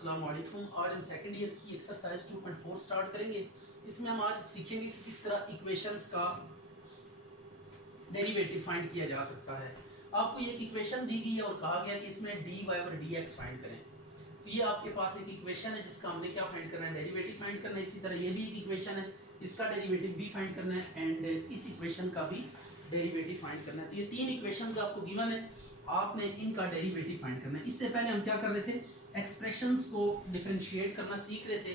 अस्सलाम वालेकुम। आज हम सेकंड ईयर की एक्सरसाइज 2.4 स्टार्ट करेंगे। इसमें हम आज सीखेंगे कि किस तरह इक्वेशंस का डेरिवेटिव फाइंड किया जा सकता है। आपको ये एक इक्वेशन दी गई है और कहा गया कि इसमें डी वाई और डी एक्स फाइंड करें। तो ये आपके पास एक इक्वेशन है जिसका हमने क्या फाइंड करना है, डेरिवेटिव फाइंड करना है। इसी तरह ये भी एक इक्वेशन है, इसका डेरिवेटिव भी फाइंड करना है एंड इस इक्वेशन का भी डेरिवेटिव फाइंड करना है। तो ये तीन इक्वेशंस आपको गिवन है, आपने इनका डेरिवेटिव फाइंड करना है। इससे पहले हम क्या कर रहे थे, एक्सप्रेशंस को डिफरेंशिएट करना सीख रहे थे।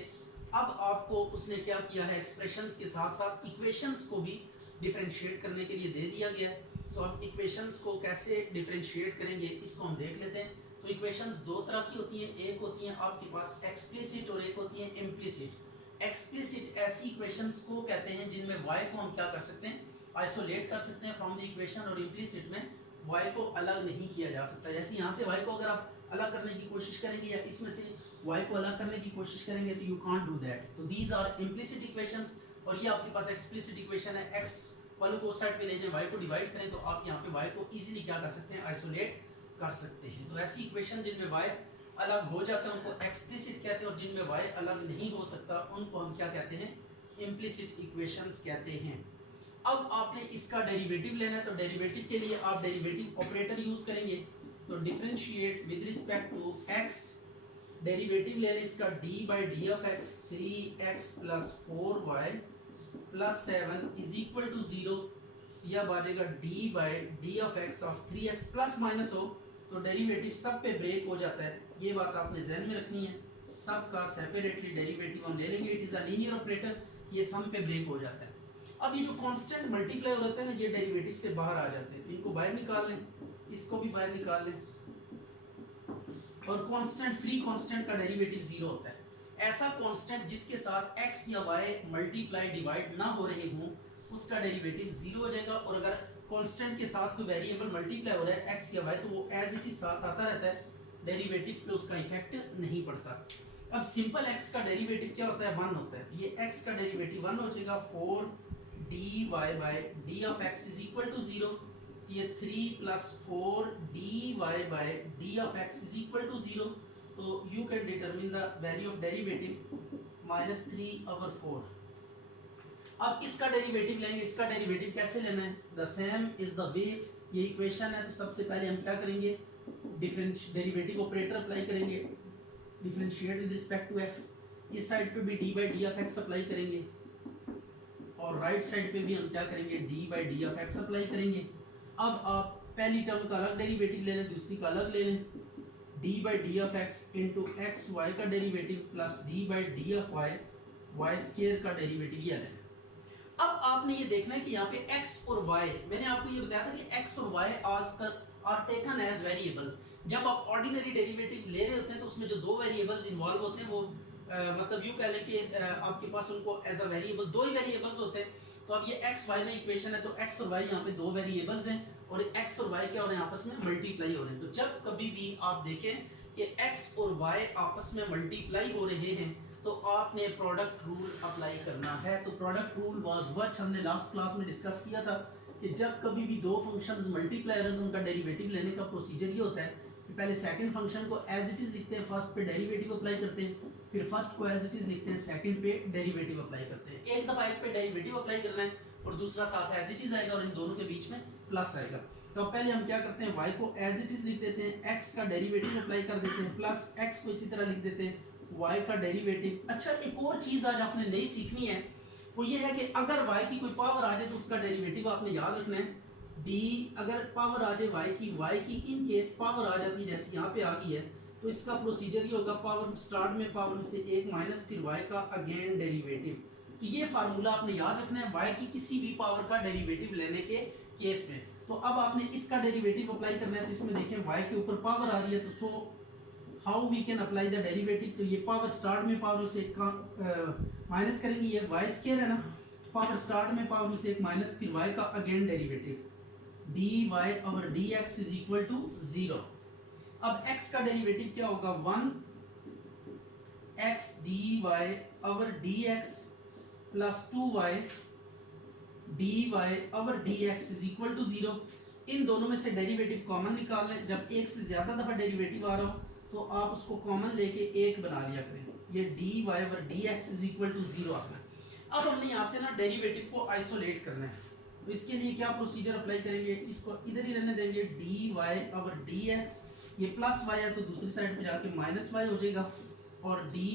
अब आपको उसने क्या किया है, एक्सप्रेशंस के साथ साथ इक्वेशंस को भी डिफरेंशिएट करने के लिए दे दिया गया है। तो अब इक्वेशंस को कैसे डिफरेंशिएट करेंगे इसको हम देख लेते हैं। तो इक्वेशंस दो तरह की होती हैं, एक होती हैं आपके पास एक्सप्लिसिट और एक होती हैं इम्प्लिसिट। एक्सप्लिसिट ऐसी इक्वेशंस को कहते हैं जिनमें y को हम क्या कर सकते हैं, आइसोलेट कर सकते हैं फ्रॉम द इक्वेशन, और इम्प्लिसिट में y को अलग नहीं किया जा सकता। जैसे यहाँ से y को अगर आप अलग करने की कोशिश करेंगे या इसमें से y को अलग करने की कोशिश करेंगे तो यू कांट डू दैट। तो दीज आर इम्प्लिसिट इक्वेशंस और ये आपके पास एक्सप्लिसिट इक्वेशन है। x वालों को उस साइड पे ले जाएं, y को डिवाइड करें तो आप यहाँ पे y को इजीली क्या कर सकते हैं, आइसोलेट कर सकते हैं। तो ऐसी इक्वेशन जिनमें y अलग हो जाता है उनको एक्सप्लिसिट कहते हैं, और जिनमें y अलग नहीं हो सकता उनको हम क्या कहते हैं, इम्प्लिसिट इक्वेशंस कहते हैं। अब आपने इसका डेरिवेटिव लेना है, तो डेरिवेटिव के लिए आप डेरिवेटिव ऑपरेटर यूज करेंगे। तो differentiate with respect to x, derivative ले लें इसका d by d of x 3x plus 4y plus 7 is equal to 0। यह बनेगा d by d of x of 3x plus minus हो तो डेरिवेटिव सब पे ब्रेक हो जाता है। ये बात आपने ध्यान में रखनी है, सब का सेपरेटली डेरिवेटिव हम ले लेंगे। It is a linear operator, ये सम पे ब्रेक हो जाता है। अब ये जो कांस्टेंट मल्टीप्लाई होता है ना, ये डेरिवेटिव से बाहर आ जाते हैं, तो इनको बाहर निकाल लें, इसको भी बाहर निकाल लें, और कांस्टेंट फ्री कांस्टेंट का डेरिवेटिव 0 होता है। ऐसा कांस्टेंट जिसके साथ x या y मल्टीप्लाई डिवाइड ना हो रहे हों उसका डेरिवेटिव 0 हो जाएगा। और अगर कांस्टेंट के साथ कोई वेरिएबल मल्टीप्लाई हो रहा है x या y तो वो एज इट इज साथ आता रहता है, डेरिवेटिव पे उसका इफेक्ट नहीं पड़ता। अब सिंपल x का डेरिवेटिव क्या होता है, 1 होता है। ये x का डेरिवेटिव 1 हो जाएगा। 4dy by d of x is equal to 0। ये 3 plus 4dy by d of x is equal to 0। तो you can determine the value of derivative -3/4। अब इसका डेरिवेटिव लेंगे, इसका डेरिवेटिव कैसे लेना है, the same is the way. ये इक्वेशन है तो सबसे पहले हम क्या करेंगे, डेरिवेटिव ऑपरेटर अप्लाई करेंगे, differentiate with respect to x। इस साइड पे भी d by d of x apply करेंगे और राइट साइड पे भी हम क्या करेंगे, d by d of x apply करेंगे। अब आप पहली टर्म का अलग डेरिवेटिव ले लें, दूसरी का अलग ले लें। d by d of x into x y का derivative plus d by d of y y square का डेरिवेटिव ये लें। अब आपने ये देखना है कि यहाँ पे x और y, मैंने आपको ये बताया था कि x और y are taken as variables. जब आप ऑर्डिनरी डेरिवेटिव ले रहे होते हैं तो उसमें जो दो वेरिएबल्स इन्वॉल्व होते हैं वो मतलब यूँ कह लें कि आपके पास उनको एज अ वेरिएबल दो ही वेरिएबल्स होते हैं। तो अब ये x y में इक्वेशन है तो x और y यहाँ पे दो वेरिएबल्स हैं और x और y क्या हो रहे हैं, आपस में मल्टीप्लाई हो रहे हैं। तो जब कभी भी आप देखें कि x और y आपस में मल्टीप्लाई हो रहे हैं तो आपने प्रोडक्ट रूल अप्लाई करना है। तो प्रोडक्ट रूल वाज व्हाट हमने लास्ट क्लास में डिस्कस किया था कि जब कभी भी दो फंक्शंस मल्टीप्लाई हो रहे हैं तो उनका डेरिवेटिव लेने का प्रोसीजर ये होता है कि पहले सेकंड फंक्शन को एज इट इज लिखते हैं, फर्स्ट पे डेरिवेटिव अप्लाई करते हैं, फिर फर्स्ट को एज इट इज लिखते हैं, सेकंड पे डेरिवेटिव अप्लाई करते हैं। एक दफा एक पे डेरिवेटिव अप्लाई करना है और दूसरा साथ एज इट इज आएगा और इन दोनों के बीच में प्लस आएगा। तो अब पहले हम क्या करते हैं, y को एज इट इज लिख देते हैं, x का डेरिवेटिव अप्लाई कर देते हैं, प्लस x को इसी तरह लिख देते हैं, y का डेरिवेटिव। अच्छा, एक और चीज आज आपने नई सीखनी है, वो ये है कि अगर y की कोई पावर आ जाए तो उसका डेरिवेटिव आपने याद रखना है d। अगर पावर आ जाए y की इन केस पावर आ जाती है जैसे यहाँ पे आ गई है तो इसका प्रोसीजर ये होगा, पावर स्टार्ट में पावर में से एक माइनस फिर y का अगेन डेरिवेटिव। तो ये फार्मूला आपने याद रखना है y की किसी भी पावर का डेरिवेटिव लेने के केस में। तो अब आपने इसका डेरिवेटिव अप्लाई करना है, तो इसमें देखें y के ऊपर पावर आ रही है तो so how we can apply the derivative. तो ये पावर स्टार्ट में पावर से माइनस करेंगे, ये y स्क्वायर है ना, पावर स्टार्ट में पावर में से एक माइनस फिर y का अगेन डेरिवेटिव dy और dx इज इक्वल टू 0। अब x का डेरिवेटिव क्या होगा, 1x dy और dx प्लस 2y dy और dx इज इक्वल टू 0। इन दोनों में से डेरिवेटिव कॉमन निकाल लें। जब एक से ज्यादा दफा डेरिवेटिव आ रहा हो तो आप उसको कॉमन लेके एक बना लिया करें, ये dy over dx is equal to 0 आता है। अब हमने यहाँ से ना डेरिवेटिव को आइसोलेट करना है, तो इसके लिए क्या प्रोसीजर अप्लाई करेंगे, इसको इधर ही रहने देंगे, dy ओवर dx, ये प्लस y है तो दूसरी साइड पे जाके माइनस y हो जाएगा, और dy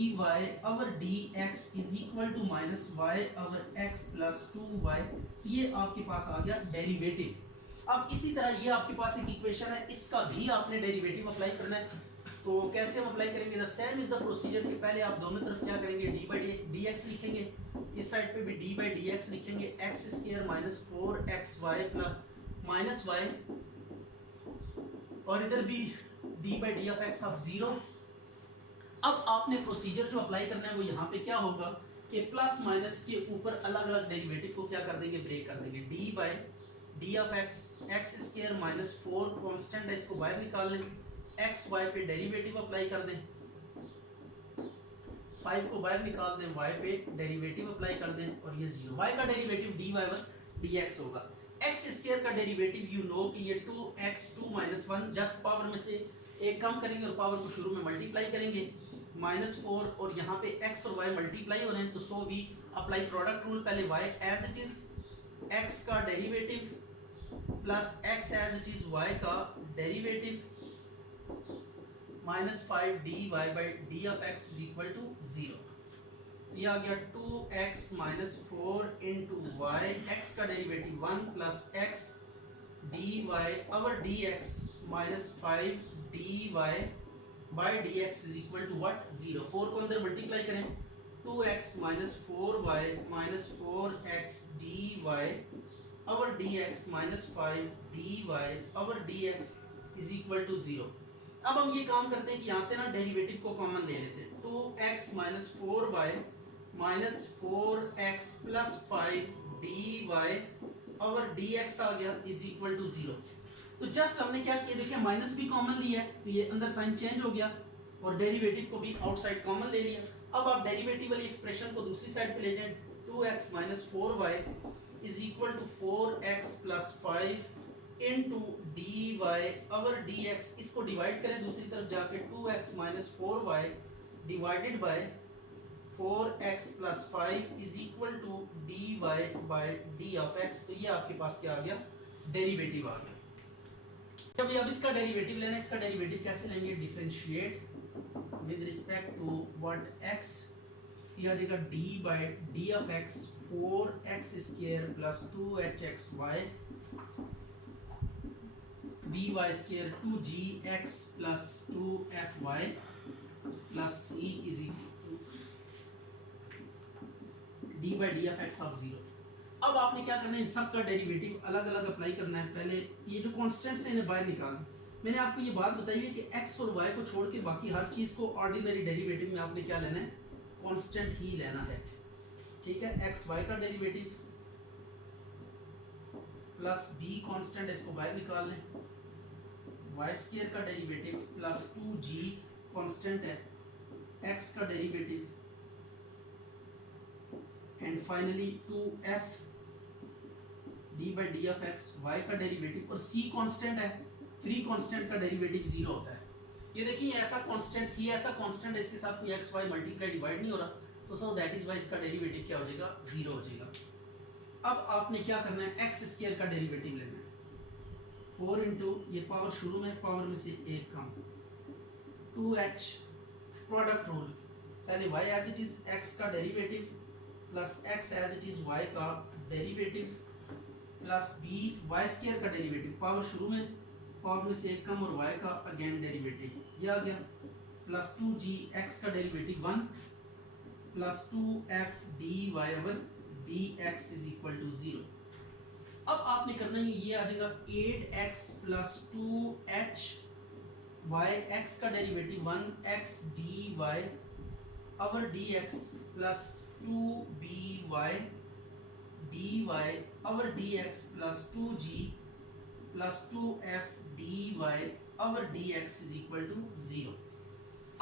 over dx is equal to minus y over x plus 2y, ये आपके पास आ गया डेरिवेटिव। अब इसी तरह ये आपके पास एक इक्वेशन है, इसका भी आपने डेरिवेटिव अप्लाई करना है। तो कैसे हम अप्लाई करेंगे, the same is the procedure कि पहले आप दोनों तरफ क्या करेंगे, डी बाई dx लिखेंगे, इस साइड पे भी डी बाई dx लिखेंगे, x square minus 4xy plus minus y, और इधर भी D by d of x of 0। अब आपने प्रोसीजर जो अप्लाई करना है वो यहाँ पे क्या होगा कि प्लस माइनस के ऊपर अलग अलग डेरिवेटिव को क्या कर देंगे, ब्रेक कर देंगे, D by d of x, x square minus 4 constant है, इसको बाहर निकाल लें, एक्स वाई पे डेरिवेटिव अप्लाई कर दें, 5 को बाहर निकाल दें, y पे डेरिवेटिव अप्लाई कर दें, और ये 0, y का डेरिवेटिव dy ओवर dx होगा, x स्क्वायर का डेरिवेटिव यू नो कि ये 2x 2 माइनस 1, जस्ट पावर में से एक कम करेंगे और पावर को शुरू में मल्टीप्लाई करेंगे, -4, और यहाँ पे x और y मल्टीप्लाई हो रहे हैं, तो so we apply product rule, पहले y as it is x का derivative plus x as it is y का derivative -5 dy by d of x is equal to 0। ये आ गया 2x minus 4 into y, x का derivative 1 plus x dy over dx minus 5 dy by dx is equal to what, 0। 4 को अंदर multiply करें, 2x minus 4y minus 4x dy over dx minus 5 dy over dx is equal to 0। अब हम ये काम करते हैं कि यहाँ से ना डेरिवेटिव को कॉमन ले लेते हैं, 2x minus 4y minus 4x plus 5 dy over dx आ गया इज इक्वल टू 0। तो जस्ट हमने क्या किया, देखिए माइनस भी कॉमन लिया है तो ये अंदर साइन चेंज हो गया, और डेरिवेटिव को भी आउटसाइड कॉमन ले लिया। अब आप डेरिवेटिव वाली एक्सप्रेशन को दूसरी साइड पे ले जाएं, 2x minus 4y is equal to 4x plus 5 into dy over dx, इसको डिवाइड करें दूसरी तरफ जाके, 2x minus 4y divided by 4x plus 5 is equal to dy by d of x। तो ये आपके पास क्या आ गया, डेरिवेटिव आ गया। जब अब इसका डेरिवेटिव लेना है, इसका डेरिवेटिव कैसे लेंगे, differentiate with respect to what x, ये आ जाएगा d by d of x 4x square plus 2hxy by square 2gx plus 2fy plus c is equal to d by d of x of 0। अब आपने क्या करना है, इन सब का डेरिवेटिव अलग अलग अप्लाई करना है। पहले ये जो कांस्टेंट्स हैं इन्हें बाहर निकाल दें। मैंने आपको ये बात बताई है कि x और y को छोड़ के बाकी हर चीज़ को ऑर्डिनरी डेरिवेटिव में आपने क्या लेना है, कांस्टेंट ही लेना है, ठीक है। एक्स वाई का डेरिवेटिव प्लस b कांस्टेंट, इसको बाहर निकाल लें, वाई स्क्वायर का डेरिवेटिव प्लस 2g कांस्टेंट है, x का derivative, and finally 2f d by d of x, y का डेरिवेटिव, और c कांस्टेंट है, फ्री कांस्टेंट का डेरिवेटिव 0 होता है। ये देखिए ऐसा कांस्टेंट c ऐसा कांस्टेंट है, इसके साथ कोई x y मल्टीप्लाई डिवाइड नहीं हो रहा, तो सो दैट इज वाई इसका डेरिवेटिव क्या हो जाएगा, 0 हो जाएगा। अब आपने क्या करना है, एक्स स्क्वायर का डेरिवेटिव लेना है, 4 इंटू ये पावर शुरू में पावर में से एक कम, 2h प्रोडक्ट रूल, पहले y as it is x का derivative plus x as it is y का derivative plus b y square का डेरिवेटिव, पावर शुरू में पावर में से एक कम और y का अगेन डेरिवेटिव, ये आ गया, प्लस 2g x का derivative 1 plus 2f dy over dx is equal to 0। अब आपने करना है, ये आ जाएगा 8x plus 2h y, x का derivative 1x dy over dx plus 2by dy over dx plus 2g plus 2f dy over dx is equal to 0।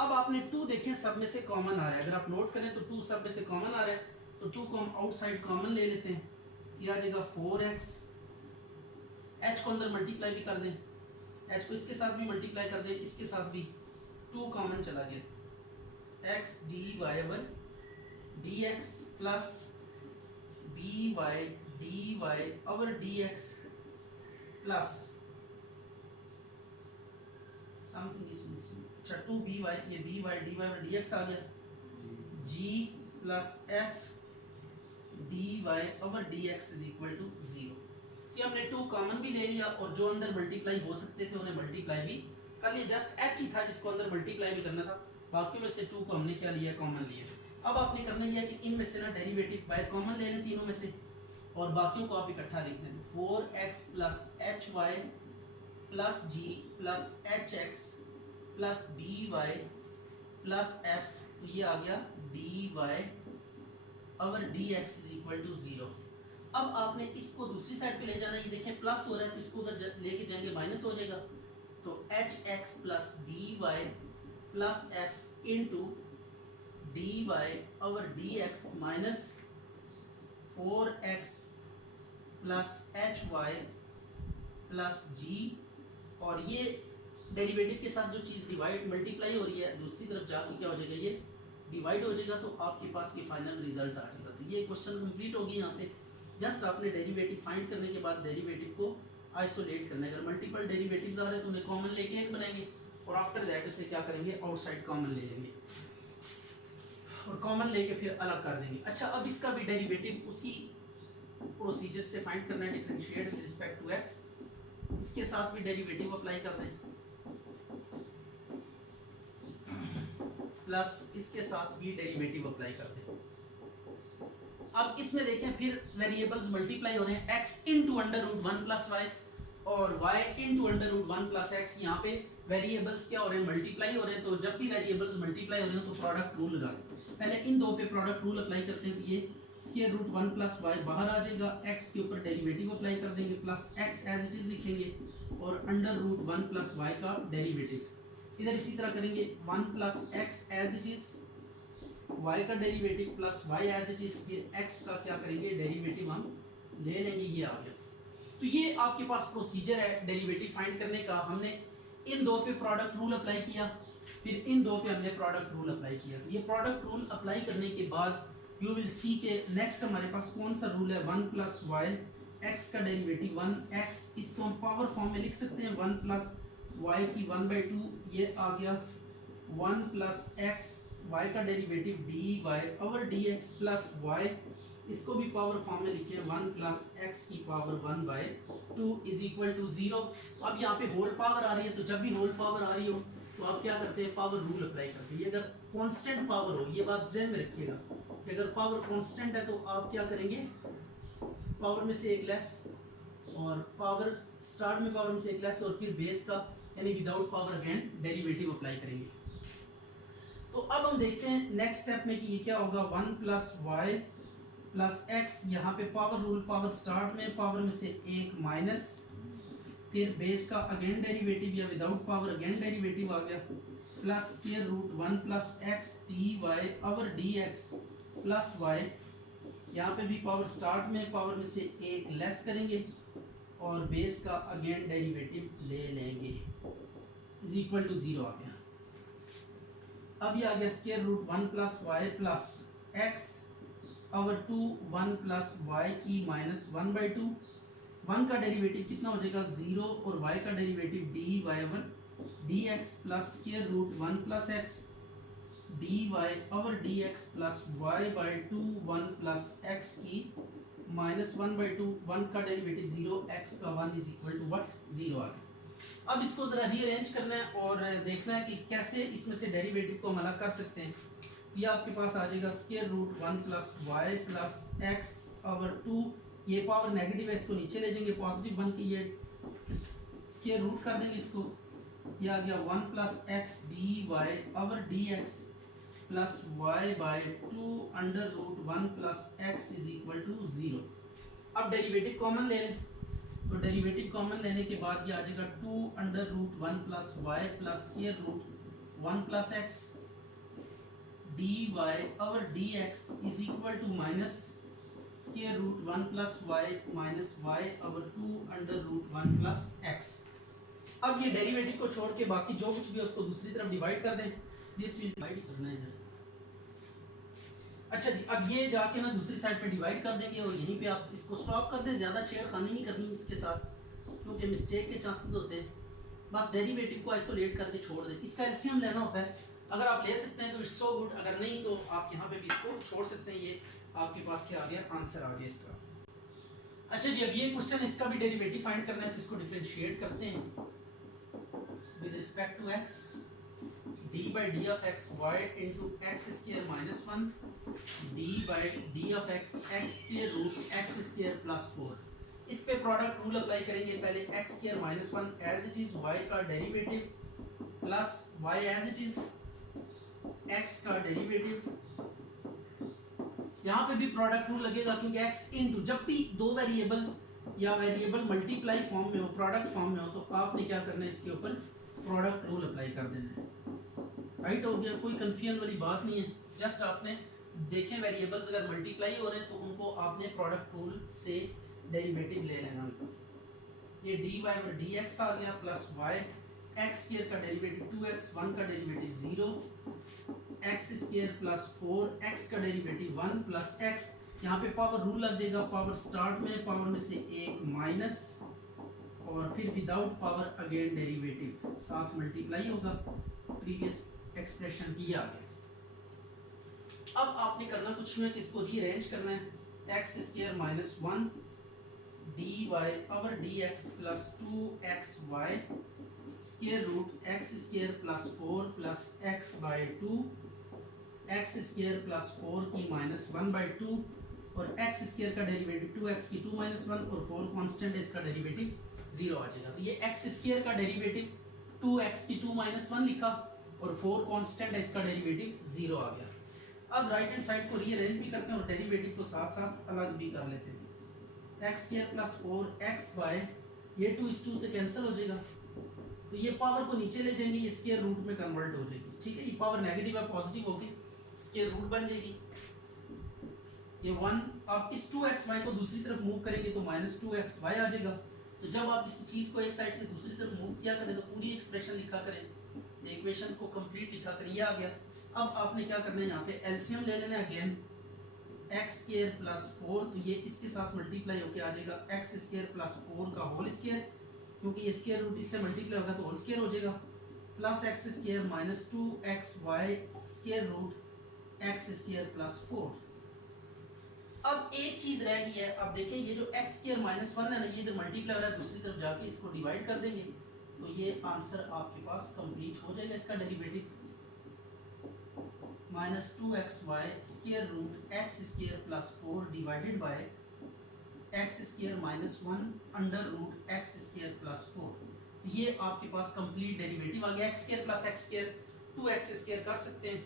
अब आपने 2 देखें सब में से कॉमन आ रहा है, अगर आप नोट करें तो 2 सब में से कॉमन आ रहा है, तो 2 को हम आउटसाइड कॉमन ले लेते हैं, ये आ जाएगा 4x, h को अंदर मल्टीप्लाई भी कर दें, h को इसके साथ भी मल्टीप्लाई कर दें, इसके साथ भी, टू कॉमन चला गया, x d y over d x plus b y d y over d x plus something is missing, अच्छा टू बी वाई, ये b y d y over d x आ गया, g plus f d y over d x is equal to 0। ये हमने two common भी ले लिया और जो अंदर मल्टीप्लाई हो सकते थे उन्हें मल्टीप्लाई भी कर लिया, जस्ट एच ही था जिसको अंदर मल्टीप्लाई भी करना था, बाकी में से टू को हमने क्या लिया, कॉमन लिया। अब आपने करना यह है कि इनमें से ना डेरिवेटिव बाहर कॉमन ले लें तीनों में से और बाकियों को आप इकट्ठा लिख दें, 4x plus h y plus g plus h x plus b y plus f, तो ये आ गया d y over d x is equal to 0। अब आपने इसको दूसरी साइड पे ले जाना है, ये देखें प्लस हो रहा है तो इसको उधर लेके जाएंगे माइनस हो जाएगा, तो h x plus b y plus f into d y over d x minus 4x plus h y plus g, और ये डेरिवेटिव के साथ जो चीज़ डिवाइड मल्टीप्लाई हो रही है दूसरी तरफ जाकर क्या हो जाएगा, ये डिवाइड हो जाएगा, तो आपके पास ये फाइनल रिजल्ट आ जाएगा। तो ये क्वेश्चन कंप्लीट हो गया। यहाँ पे जस्ट आपने डेरिवेटिव फाइंड करने के बाद डेरिवेटिव को आइसोलेट करना है, अगर मल्टीपल डेरिवेटिव्स आ रहे हैं तो उन्हें कॉमन लेके एक बनाएंगे और आफ्टर दैट उसे क्या करेंगे, आउटसाइड कॉमन ले लेंगे और कॉमन लेके फिर अलग कर देंगे। अच्छा अब इसका भी डेरिवेटिव उसी प्रोसीजर से फाइंड करना है, differentiate with respect to x, इसके साथ भी डेरिवेटिव अप्लाई कर दें प्लस इसके साथ भी डेरिवेटिव अप्लाई कर दें। अब इसमें देखें फिर वेरिएबल्स मल्टीप्लाई हो रहे हैं, x into under root 1 plus y और y into under root 1 plus x, यहाँ पे वेरिएबल्स क्या हो रहे हैं, मल्टीप्लाई हो रहे हैं, तो जब भी वेरिएबल्स मल्टीप्लाई हो रहे हैं तो प्रोडक्ट रूल लगा दें। पहले इन दो पे प्रोडक्ट रूल अप्लाई करते हैं, तो ये स्क्वायर रूट 1 प्लस वाई बाहर आ जाएगा, x के ऊपर डेरिवेटिव अप्लाई कर देंगे plus x as it is लिखेंगे और अंडर रूट 1 प्लस वाई का डेरिवेटिव, इधर इसी तरह करेंगे 1 plus x as it is, y का derivative plus y as it is, फिर x का क्या करेंगे, डेरिवेटिव हम ले लेंगे, ये आ गया। तो ये आपके पास प्रोसीजर है डेरिवेटिव फाइंड करने का। हमने इन दो पे प्रोडक्ट रूल अप्लाई किया, फिर इन दो पे हमने प्रोडक्ट रूल अप्लाई किया। तो ये प्रोडक्ट रूल अप्लाई करने के बाद यू विल सी के नेक्स्ट हमारे पास कौन सा रूल है, 1 प्लस वाई, एक्स का डेरिवेटिव 1x, इसको हम पावर फॉर्म में लिख सकते हैं, 1 प्लस वाई की 1/2, ये आ गया 1 प्लस एक्स, y का derivative dy over dx plus y, इसको भी पावर फॉर्म में लिखे 1 प्लस एक्स की पावर 1/2 इज इक्वल टू 0। अब यहाँ पे होल पावर आ रही है, तो जब भी होल पावर आ रही हो तो आप क्या करते हैं, पावर रूल अप्लाई करते हैं। अगर कांस्टेंट पावर हो, ये बात ध्यान में रखिएगा कि अगर पावर कांस्टेंट है तो आप क्या करेंगे, पावर में से एक लेस और पावर स्टार्ट में पावर में से एक लेस और फिर बेस का यानी without power again derivative apply करेंगे। तो अब हम देखते हैं नेक्स्ट स्टेप में कि ये क्या होगा, 1 प्लस वाई प्लस एक्स, यहाँ पे पावर रूल, पावर स्टार्ट में पावर में से एक माइनस, फिर बेस का अगेन डेरिवेटिव या विदाउट पावर अगेन डेरिवेटिव आ गया, plus square root 1 plus x d y over d x plus y, यहाँ पे भी पावर स्टार्ट में पावर में से एक लेस करेंगे और बेस का अगेन डेरिवेटिव ले लेंगे, इज इक्वल टू 0 आ गया। अब ये आ गया square root 1 plus y plus x over 2 1 plus y की माइनस 1/2, 1 का डेरिवेटिव कितना हो जाएगा 0 और y का derivative dy over dx plus square root 1 plus x dy over dx plus y/2 1 plus x की माइनस 1/2, 1 का डेरिवेटिव 0, x का 1 इज इक्वल टू व्हाट, 0 आ गया। अब इसको जरा रीअरेंज करना है और देखना है कि कैसे इसमें से डेरिवेटिव को हम अलग कर सकते हैं। ये आपके पास आ जाएगा square root 1 plus y plus x over 2, ये पावर नेगेटिव है, इसको नीचे ले जाएंगे, पॉजिटिव 1 की ये स्क्वायर रूट कर देंगे इसको, ये आ गया 1 plus x d y over d x plus y/2 under root 1 plus x is equal to 0। अब डेरिवेटिव कॉमन ले लें, तो डेरिवेटिव कॉमन लेने के बाद ये आ जाएगा 2 under root 1 plus y plus square root 1 plus x d y over d x is equal to minus square root 1 plus y minus y over 2 under root 1 plus x. अब ये derivative को छोड़ के बाकी जो कुछ भी है उसको दूसरी तरफ डिवाइड कर दें, दिस विल डिवाइड करना है इधर। अच्छा जी, अब ये जाके ना दूसरी साइड पे डिवाइड कर देंगे और यहीं पे आप इसको स्टॉप कर दें, ज़्यादा छेड़खानी नहीं करनी इसके साथ क्योंकि मिस्टेक के चांसेस होते हैं। बस डेरिवेटिव को आइसोलेट करके छोड़ दें, इसका एलसीएम लेना होता है। अगर आप ले सकते हैं तो इट्स सो गुड, अगर नहीं तो आप यहाँ पे भी इसको छोड़ सकते हैं। ये आपके पास क्या आ गया, आंसर आ गया इसका। अच्छा जी, अब ये क्वेश्चन इसका भी डेरिवेटिव फाइंड करना है तो इसको डिफरेंशिएट करते हैं with respect to x, d by d of x y into x square minus 1 d by d of x x square root x square plus 4। इस पे प्रोडक्ट रूल अप्लाई करेंगे। पहले x square minus 1 as it is y का derivative plus y as it is x का derivative. यहाँ पे भी product rule लगेगा क्योंकि x इनटू, जब भी दो वेरिएबल्स या वेरिएबल मल्टीप्लाई फॉर्म में हो, प्रोडक्ट फॉर्म में हो, तो आपने क्या करना है, इसके ऊपर प्रोडक्ट रूल अप्लाई कर देना है। राइट हो गया, कोई कंफ्यूजन वाली बात नहीं है। जस्ट आपने देखें वेरिएबल्स अगर मल्टीप्लाई हो रहे हैं तो उनको आपने प्रोडक्ट रूल से डेरिवेटिव ले लेना उनका। ये dy और dx आ गया प्लस y, x स्क्वायर का डेरिवेटिव 2x, 1 का derivative 0, x square plus 4x का डेरिवेटिव 1 प्लस x। यहाँ पे पावर रूल लग जाएगा, पावर स्टार्ट में पावर में से एक माइनस और फिर विदाउट पावर अगेन डेरिवेटिव, साथ मल्टीप्लाई होगा, प्रीवियस एक्सप्रेशन की आ गया। अब आपने करना कुछ नहीं है कि इसको रीअरेंज करना है। x square minus 1 dy power dx plus 2xy square root x square plus 4 plus x by 2, x square plus 4 की माइनस 1 बाय 2 और x स्क्वायर का डेरिवेटिव 2x की 2 माइनस 1 और 4 कांस्टेंट है, इसका डेरिवेटिव 0 आ जाएगा। तो ये x स्क्वायर का डेरिवेटिव 2x की 2 माइनस 1 लिखा और 4 कांस्टेंट है, इसका डेरिवेटिव 0 आ गया। अब राइट हैंड साइड को रीअरेंज भी करते हैं और डेरिवेटिव को साथ साथ अलग भी कर लेते हैं। x square plus 4x bye, ये 2 इस 2 से कैंसिल हो जाएगा तो ये पावर को नीचे ले जाएंगे, ये स्क्वायर रूट में कन्वर्ट हो जाएगी। ठीक है, ये पावर नेगेटिव है, पॉजिटिव होगी स्क्वायर रूट बन जाएगी। ये 1, अब इस 2xy को दूसरी तरफ मूव करेंगे तो माइनस 2xy आ जाएगा। तो जब आप किसी चीज़ को एक साइड से दूसरी तरफ मूव किया करें तो पूरी एक्सप्रेशन लिखा करें, इक्वेशन को कंप्लीट लिखा करें, ये आ गया। अब आपने क्या करना है, यहाँ पे एलसीएम ले लेना है अगेन, x स्क्वायर प्लस 4, तो ये इसके साथ मल्टीप्लाई होके आ जाएगा x स्क्वायर प्लस 4 का होल स्क्वायर, क्योंकि ये स्क्वायर रूट इससे मल्टीप्लाई होगा तो होल स्क्वायर हो जाएगा, plus x square minus 2xy square root x square plus 4। अब एक चीज रह गई है, अब देखें ये जो x स्क्वायर माइनस 1 है ना, ये इधर मल्टीप्लाई हो रहा है, दूसरी तरफ जाके इसको डिवाइड कर देंगे तो ये आंसर आपके पास कंप्लीट हो जाएगा। इसका derivative minus 2xy square root x square plus 4 divided by x square minus 1 under root x square plus 4। ये आपके पास कंप्लीट डेरिवेटिव आ गया। x square plus x square 2x square कर सकते हैं,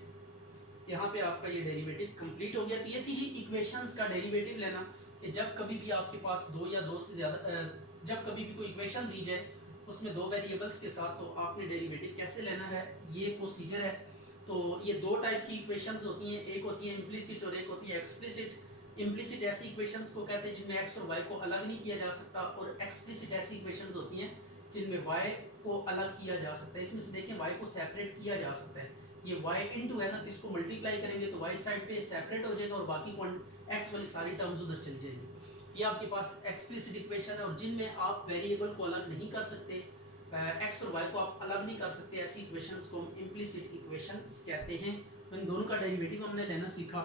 यहाँ पे आपका ये डेरिवेटिव कंप्लीट हो गया। तो ये थी जी इक्वेशंस का डेरिवेटिव लेना, कि जब कभी भी आपके पास दो या दो से ज़्यादा, जब कभी भी कोई इक्वेशन दी जाए उसमें दो वेरिएबल्स के साथ, तो आपने डेरिवेटिव कैसे लेना है, ये प्रोसीजर है। तो ये दो टाइप की इक्वेशंस होती हैं, एक होती है इम्प्लिसिट और एक होती है एक्सप्लिसिट। इम्प्लिसिट ऐसी इक्वेशंस को कहते हैं जिनमें x और y को अलग नहीं किया जा सकता, और एक्सप्लिसिट ऐसी इक्वेशंस होती हैं जिनमें y को अलग किया जा सकता है। इसमें से देखें y को सेपरेट किया जा सकता है, ये y इंटू है ना, तो इसको मल्टीप्लाई करेंगे तो y साइड पे सेपरेट हो जाएगा और बाकी x वाली सारी टर्म्स उधर चली जाएंगी। ये आपके पास एक्सप्लिसिट इक्वेशन है, और जिनमें आप वेरिएबल को अलग नहीं कर सकते, x और y को आप अलग नहीं कर सकते, ऐसी इक्वेशंस को हम इम्प्लिसिट इक्वेशंस कहते हैं। तो इन दोनों का डेरिवेटिव हमने लेना सीखा।